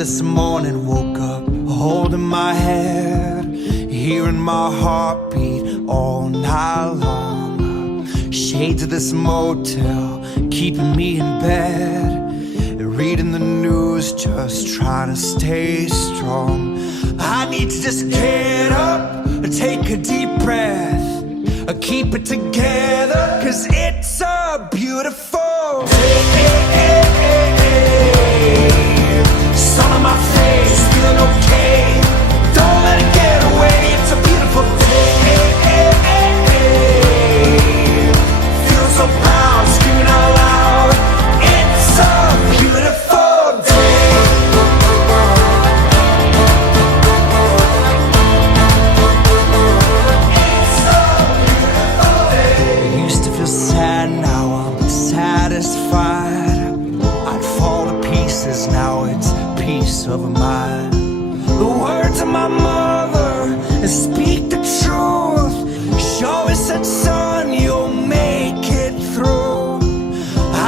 this morning, woke up holding my head, hearing my heartbeat all night long. Shades of this motel keeping me in bed, reading the news, just trying to stay strong. I need to just get up, take a deep breath, keep it together, 'cause it's a beautiful day. Sun on my face, feeling okay. Don't let it get away, it's a beautiful day. Feeling so proud, screaming out loud. It's a beautiful day. It's a beautiful day. I used to feel sad, now I'm satisfied. I'd fall to pieces, now it's peace of mind. The words of my mother speak the truth. She always said, son, you'll make it through.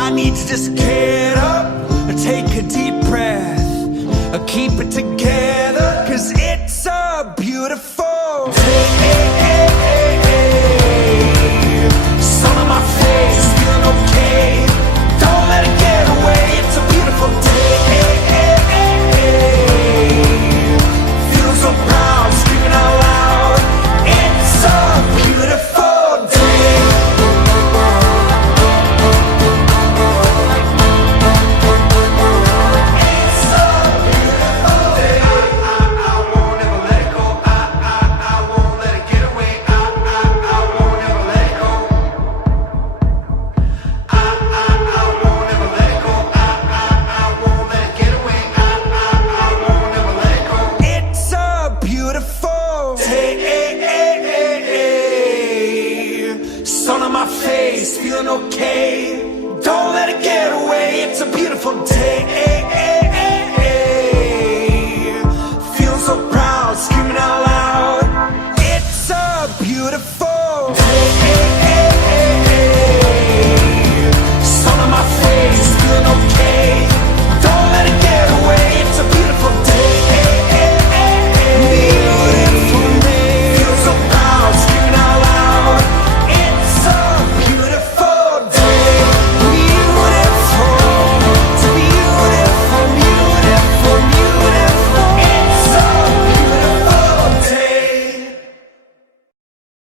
I need to just get up, take a deep breath, keep it together, 'cause it's a beautiful day. Sun on my face, feeling okay. Don't let it get away, it's a beautiful day. Feeling so proud, screaming out loud. It's a beautiful day. It's a beautiful day. I won't ever let it go. I won't let it get away. I won't ever let it go. I won't ever let it go. I won't let it get away. I won't ever let it go. It's a beautiful day. Sun on my face, feeling okay. Don't let it get away. It's a beautiful day. Feeling so proud, screaming out loud. It's a beautiful